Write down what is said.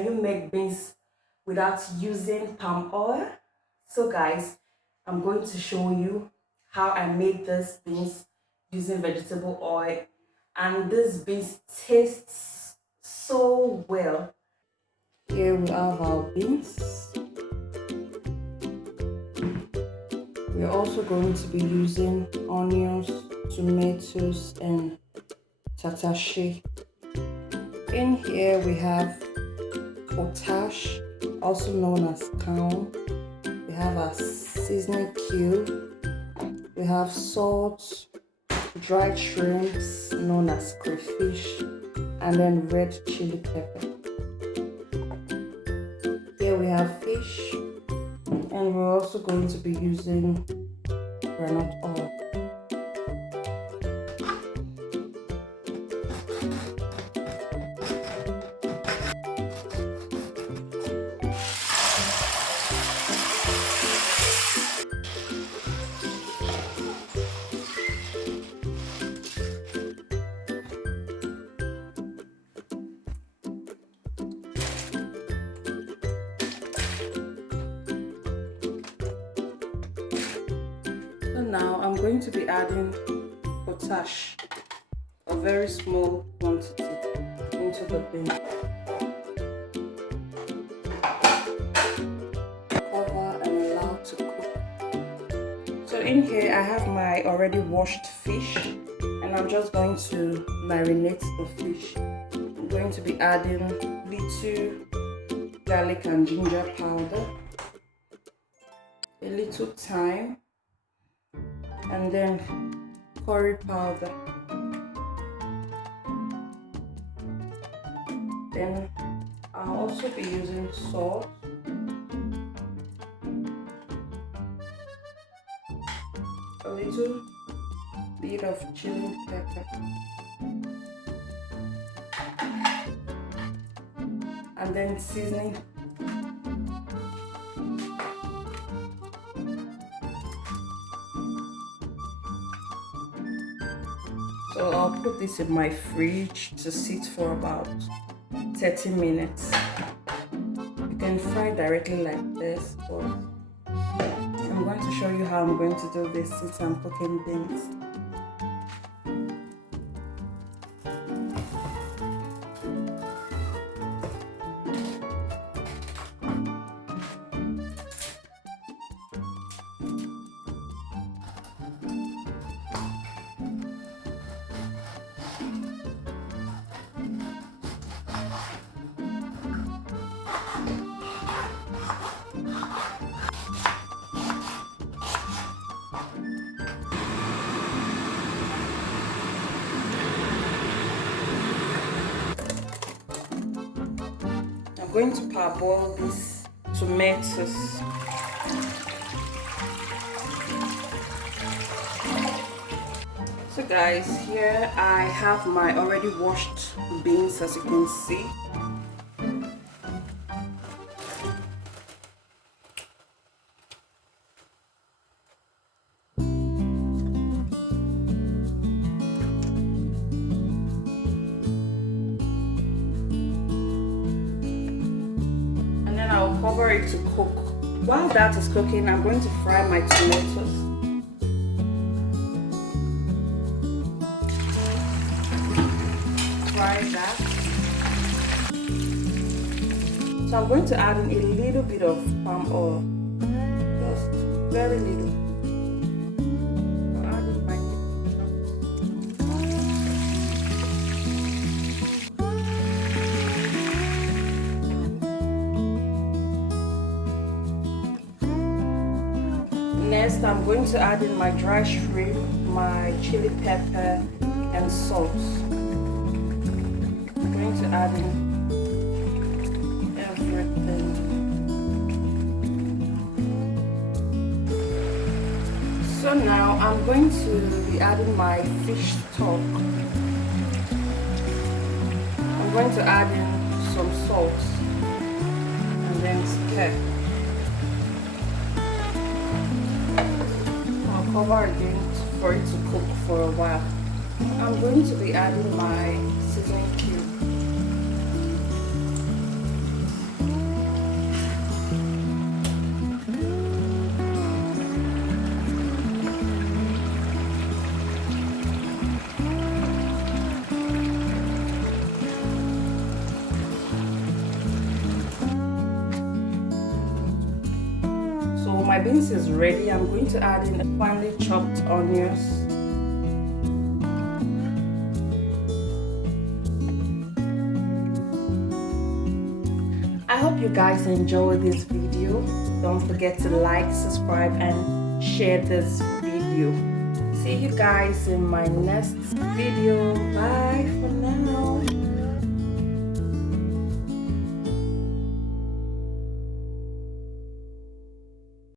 can you make beans without using palm oil? So guys, I'm going to show you how I made this beans using vegetable oil, and this beans tastes so well. Here we have our beans. We're also going to be using onions, tomatoes, and tatashe. In here we have potash, also known as town. We have our seasoning cube. We have salt, dried shrimps known as crayfish, and then red chili pepper. Here we have fish, and we're also going to be using granite oil. So now I'm going to be adding potash, a very small quantity, into the bean. Cover and allow to cook. So in here I have my already washed fish, and I'm just going to marinate the fish. I'm going to be adding little garlic and ginger powder, a little thyme, and then curry powder. Then I'll also be using salt, a little bit of chili pepper, and then seasoning. So I'll put this in my fridge to sit for about 30 minutes. You can fry directly like this, but I'm going to show you how I'm going to do this since I'm cooking beans. I'm going to parboil these tomatoes. So guys, here I have my already washed beans, as you can see. I'll cover it to cook. While that is cooking, I'm going to fry my tomatoes. Fry that. So I'm going to add in a little bit of palm oil, just very little. Next, I'm going to add in my dry shrimp, my chili pepper, and salt. I'm going to add in everything. So now I'm going to be adding my fish stock. I'm going to add in some salt and then stir. Cover again for it to cook for a while. I'm going to be adding my seasoning cube. my beans is ready. I'm going to add in finely chopped onions. I hope you guys enjoyed this video. Don't forget to like, subscribe, and share this video. See you guys in my next video. Bye for now.